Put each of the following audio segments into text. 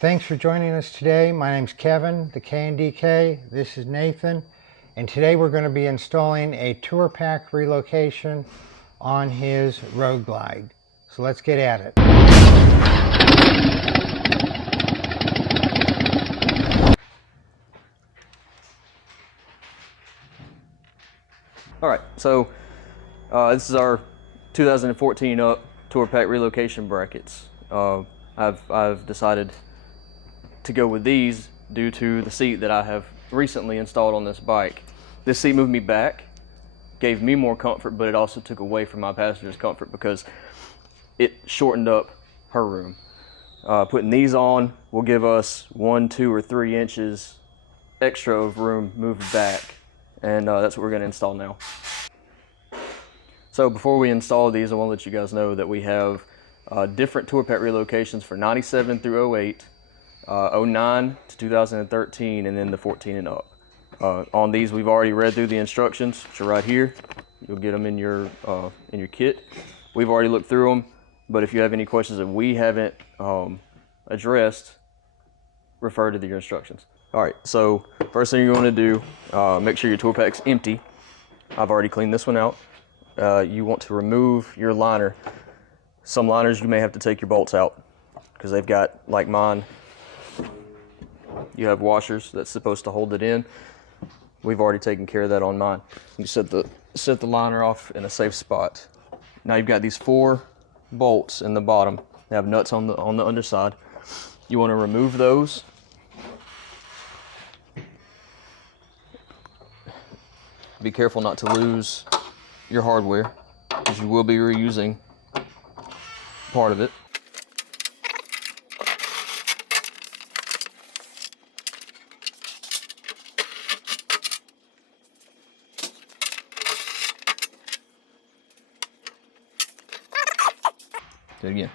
Thanks for joining us today. My name's Kevin, the K and DK. This is Nathan, and today we're going to be installing a Tour-Pak relocation on his Road Glide. So let's get at it. All right, so this is our 2014 up Tour-Pak relocation brackets. I've decided to go with these due to the seat that I have recently installed on this bike. This seat moved me back, gave me more comfort, but it also took away from my passenger's comfort because it shortened up her room. Putting these on will give us 1, 2, or 3 inches extra of room moved back, and that's what we're going to install now. So before we install these, I want to let you guys know that we have different Tour-Pak relocations for 97 through 08, 09 to 2013, and then the 14 and up. On these, we've already read through the instructions, which are right here. You'll get them in your kit. We've already looked through them, but if you have any questions that we haven't addressed, refer to your instructions. All right, so first thing you want to do, make sure your Tour-Pak's empty. I've already cleaned this one out. You want to remove your liner. Some liners you may have to take your bolts out because they've got, like mine, you have washers that's supposed to hold it in. We've already taken care of that on mine. You set the liner off in a safe spot. Now you've got these 4 bolts in the bottom. They have nuts on the underside. You want to remove those. Be careful not to lose your hardware, because you will be reusing part of it. Do it again.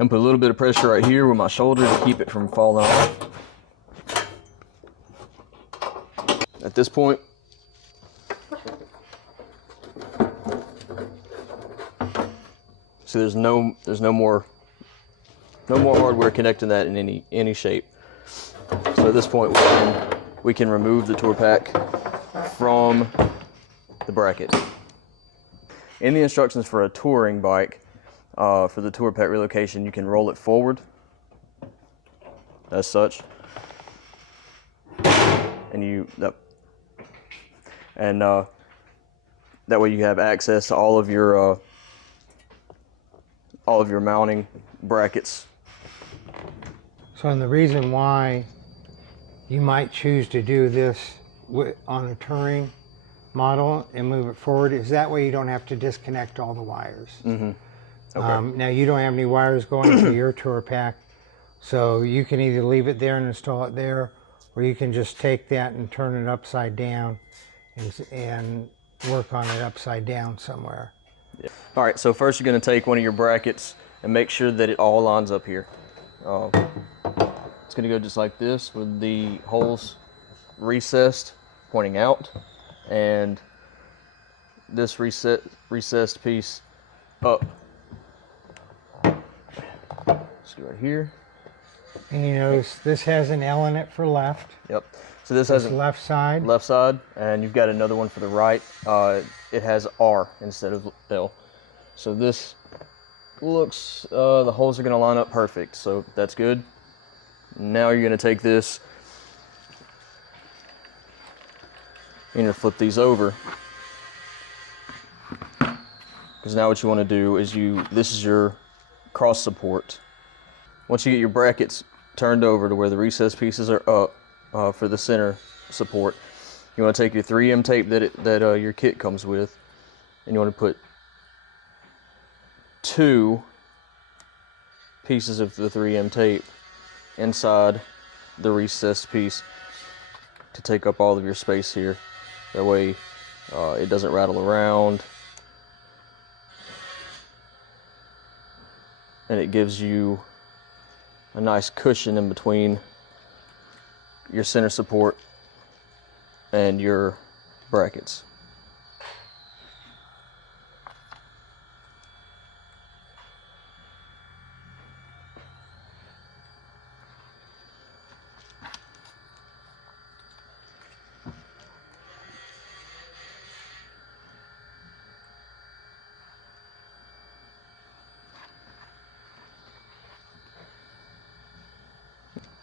I'm gonna put a little bit of pressure right here with my shoulder to keep it from falling off. At this point, so there's no more hardware connecting that in any shape. So at this point, we can remove the Tour-Pak from the bracket. In the instructions for a touring bike, for the Tour-Pak relocation, you can roll it forward as such, and that way you have access to all of your mounting brackets. So, and the reason why you might choose to do this on a touring model and move it forward is that way you don't have to disconnect all the wires. Mm-hmm. Okay. Now you don't have any wires going to your Tour-Pak, so you can either leave it there and install it there, or you can just take that and turn it upside down and work on it upside down somewhere. Yeah. All right, so first you're going to take one of your brackets and make sure that it all lines up here. It's going to go just like this with the holes recessed pointing out, and this recessed piece up. Let's go right here. And you notice this has an L in it for left. Yep. So this has a left side. Left side, and you've got another one for the right. It has R instead of L. So this looks, the holes are going to line up perfect. So that's good. Now you're going to take this, and you're going to flip these over. Because now what you want to do is this is your cross support. Once you get your brackets turned over to where the recessed pieces are up for the center support, you want to take your 3M tape that your kit comes with, and you want to put 2 pieces of the 3M tape inside the recessed piece to take up all of your space here. That way it doesn't rattle around, and it gives you a nice cushion in between your center support and your brackets.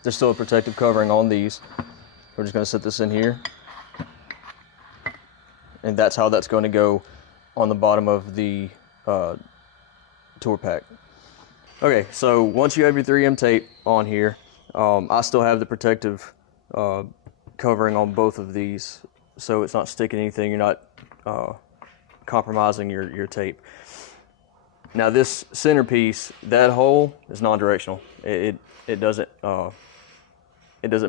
There's still a protective covering on these. We're just going to set this in here. And that's how that's going to go on the bottom of the Tour-Pak. Okay, so once you have your 3M tape on here, I still have the protective covering on both of these, so it's not sticking anything. You're not compromising your tape. Now this centerpiece, that hole is non-directional. It doesn't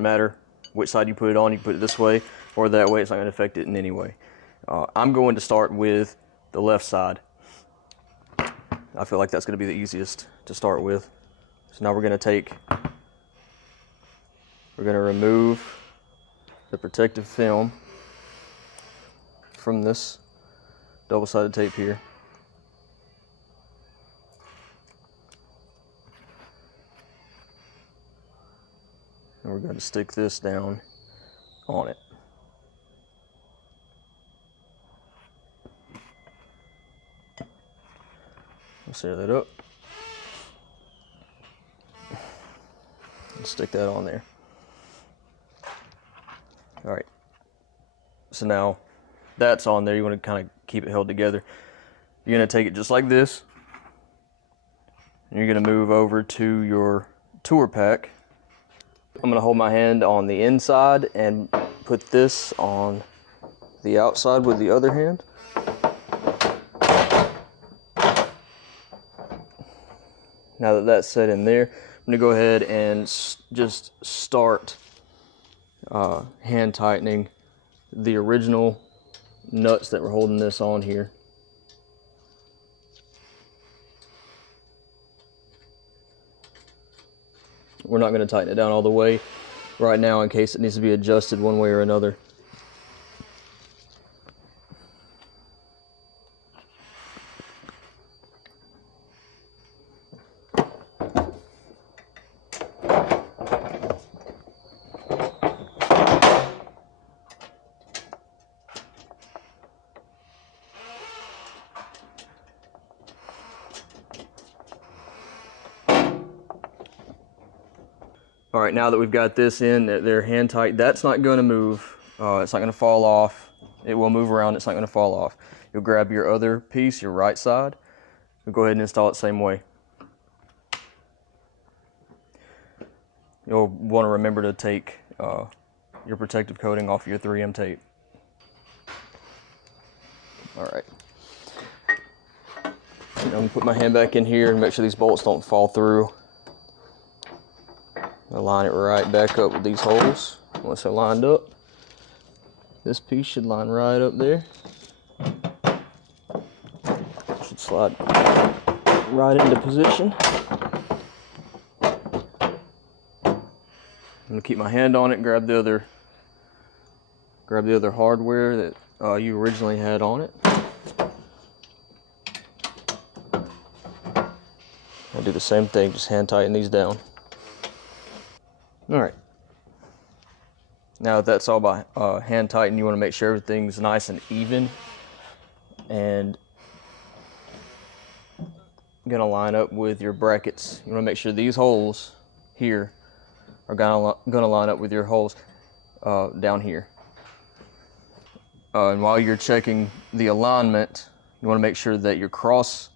matter which side you put it on. You put it this way or that way. It's not going to affect it in any way. I'm going to start with the left side. I feel like that's going to be the easiest to start with. So now we're going to remove the protective film from this double-sided tape here. And we're going to stick this down on it. We'll set that up. And stick that on there. All right. So now that's on there. You want to kind of keep it held together. You're going to take it just like this. And you're going to move over to your Tour-Pak. I'm going to hold my hand on the inside and put this on the outside with the other hand. Now that that's set in there, I'm going to go ahead and just start hand tightening the original nuts that were holding this on here. We're not going to tighten it down all the way right now in case it needs to be adjusted one way or another. All right, now that we've got this in, they're hand tight. That's not going to move. It's not going to fall off. It will move around. It's not going to fall off. You'll grab your other piece, your right side. You'll go ahead and install it the same way. You'll want to remember to take your protective coating off your 3M tape. All right. I'm going to put my hand back in here and make sure these bolts don't fall through. I'll line it right back up with these holes. Once they're lined up, this piece should line right up there. Should slide right into position. I'm gonna keep my hand on it and grab the other hardware that you originally had on it. I'll do the same thing, just hand tighten these down. All right. Now that that's all by hand tighten, you want to make sure everything's nice and even, and going to line up with your brackets. You want to make sure these holes here are going to line up with your holes down here. And while you're checking the alignment, you want to make sure that your cross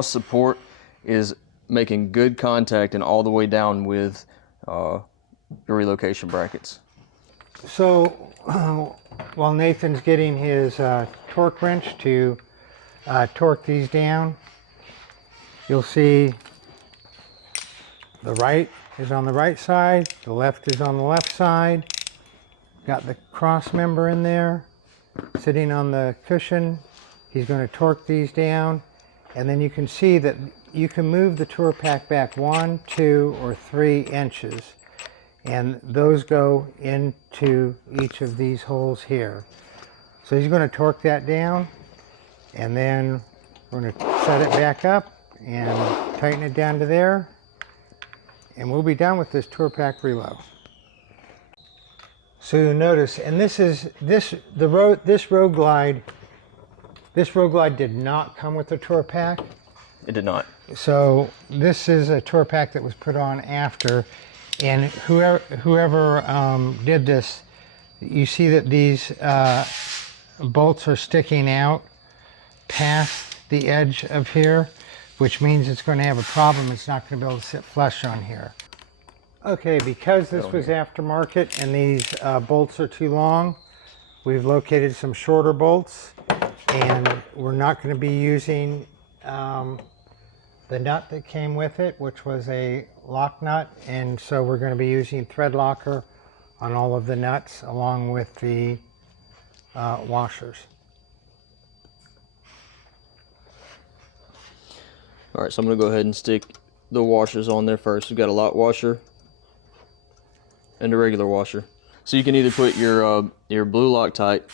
support is making good contact and all the way down with your relocation brackets. So while Nathan's getting his torque wrench to torque these down, you'll see the right is on the right side, the left is on the left side. Got the cross member in there sitting on the cushion. He's going to torque these down, and then you can see that you can move the Tour-Pak back 1, 2, or 3 inches. And those go into each of these holes here. So he's going to torque that down, and then we're going to set it back up and tighten it down to there, and we'll be done with this Tour-Pak reload. So you notice, and this Road Glide did not come with the Tour-Pak. It did not. So this is a Tour-Pak that was put on after. And whoever did this, you see that these bolts are sticking out past the edge of here, which means it's going to have a problem. It's not going to be able to sit flush on here. Okay, because this was aftermarket and these bolts are too long, we've located some shorter bolts, and we're not going to be using the nut that came with it, which was a lock nut, and so we're going to be using thread locker on all of the nuts along with the washers. All right, so I'm gonna go ahead and stick the washers on there first. We've got a lock washer and a regular washer. So you can either put your blue Loctite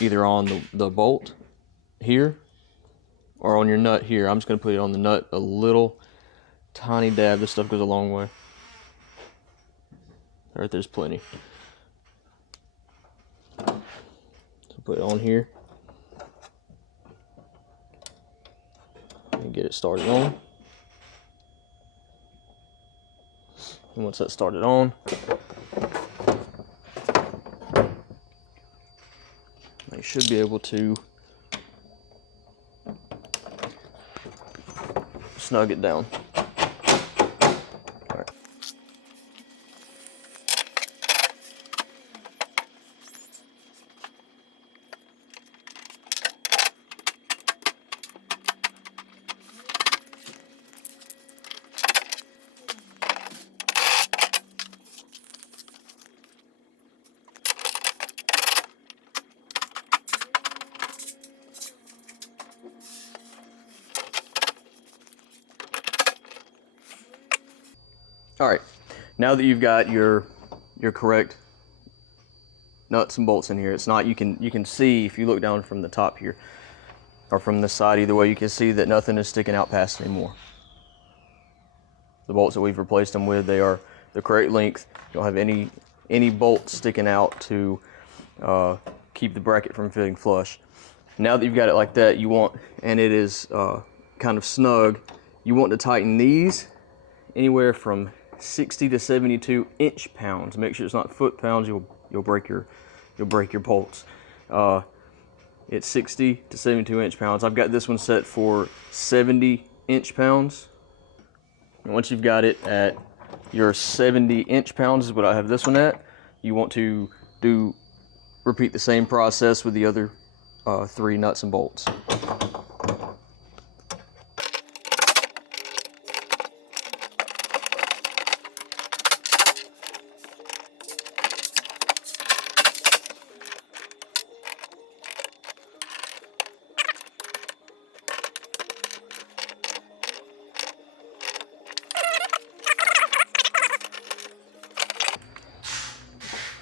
either on the bolt here or on your nut here. I'm just gonna put it on the nut, a little tiny dab. This stuff goes a long way. All right, there's plenty. So put it on here and get it started on. And once that's started on, you should be able to snug it down. All right. All right, now that you've got your correct nuts and bolts in here, it's not, you can see if you look down from the top here or from the side, either way, you can see that nothing is sticking out past anymore. The bolts that we've replaced them with, they are the correct length. You don't have any bolts sticking out to keep the bracket from fitting flush. Now that you've got it like that, you want, and it is kind of snug, you want to tighten these anywhere from 60 to 72 inch-pounds. Make sure it's not foot-pounds. You'll break your bolts. It's 60 to 72 inch-pounds. I've got this one set for 70 inch-pounds. And once you've got it at your 70 inch-pounds is what I have this one at. You want to repeat the same process with the other 3 nuts and bolts.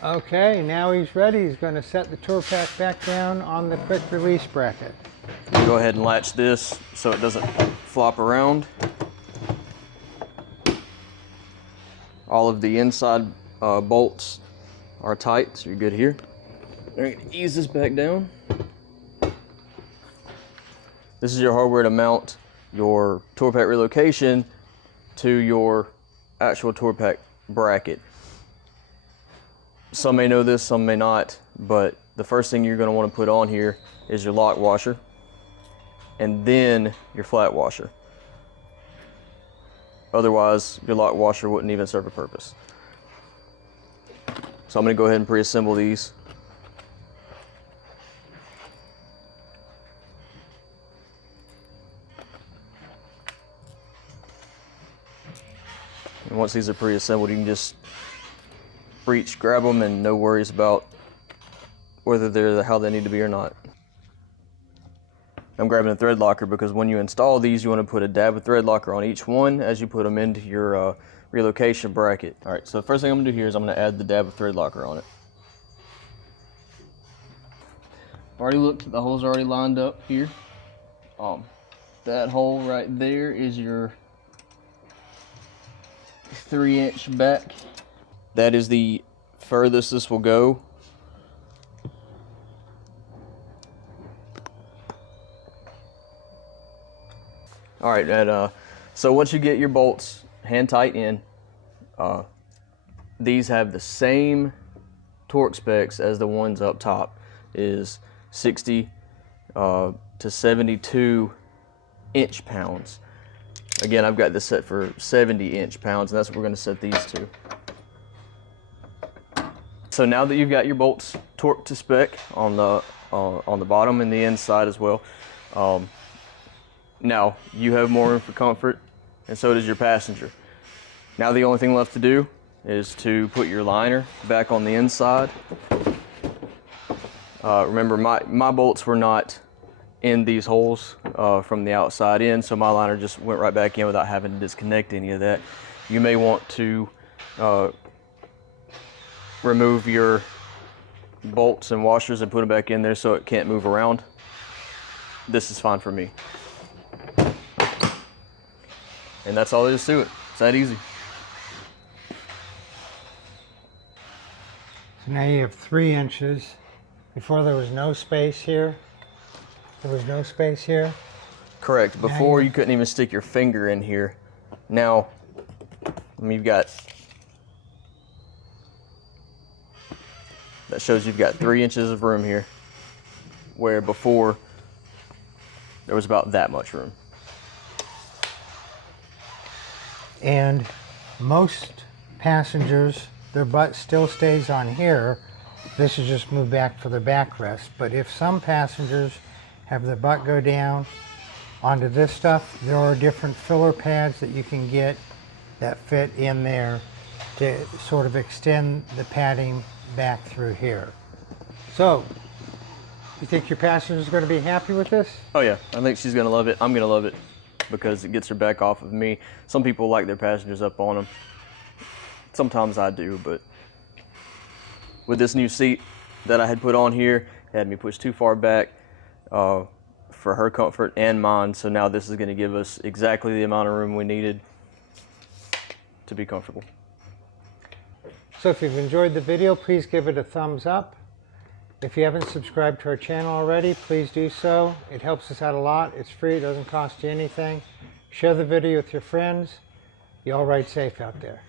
Okay, now he's ready. He's going to set the Tour-Pak back down on the quick release bracket. Go ahead and latch this so it doesn't flop around. All of the inside bolts are tight, so you're good here. We're going to ease this back down. This is your hardware to mount your Tour-Pak Relocation to your actual Tour-Pak bracket. Some may know this, some may not, but the first thing you're going to want to put on here is your lock washer and then your flat washer. Otherwise, your lock washer wouldn't even serve a purpose. So I'm going to go ahead and pre-assemble these. And once these are pre-assembled, you can just reach, grab them, and no worries about whether they're how they need to be or not. I'm grabbing a thread locker because when you install these, you want to put a dab of thread locker on each one as you put them into your relocation bracket. All right, so the first thing I'm going to do here is I'm going to add the dab of thread locker on it. Already looked, the holes are already lined up here. That hole right there is your 3-inch back. That is the furthest this will go. All right, so once you get your bolts hand tight in, these have the same torque specs as the ones up top, is 60 to 72 inch-pounds. Again, I've got this set for 70 inch-pounds, and that's what we're going to set these to. So now that you've got your bolts torqued to spec on the bottom and the inside as well, now you have more room for comfort, and so does your passenger. Now the only thing left to do is to put your liner back on the inside. Remember, my bolts were not in these holes from the outside in, so my liner just went right back in without having to disconnect any of that. You may want to remove your bolts and washers and put them back in there so it can't move around. This is fine for me. And that's all there is to it. It's that easy. So now you have 3 inches. Before there was no space here. There was no space here. Correct. Before you couldn't even stick your finger in here. Now, you've got, that shows you've got 3 inches of room here, where before there was about that much room. And most passengers, their butt still stays on here. This is just moved back for their backrest. But if some passengers have their butt go down onto this stuff, there are different filler pads that you can get that fit in there to sort of extend the padding back through here. So, you think your passenger's going to be happy with this? Oh yeah, I think she's gonna love it. I'm gonna love it because it gets her back off of me. Some people like their passengers up on them. Sometimes I do, but with this new seat that I had put on here, it had me pushed too far back for her comfort and mine. So now this is gonna give us exactly the amount of room we needed to be comfortable. So if you've enjoyed the video, please give it a thumbs up. If you haven't subscribed to our channel already, please do so. It helps us out a lot. It's free, it doesn't cost you anything. Share the video with your friends. You all ride safe out there.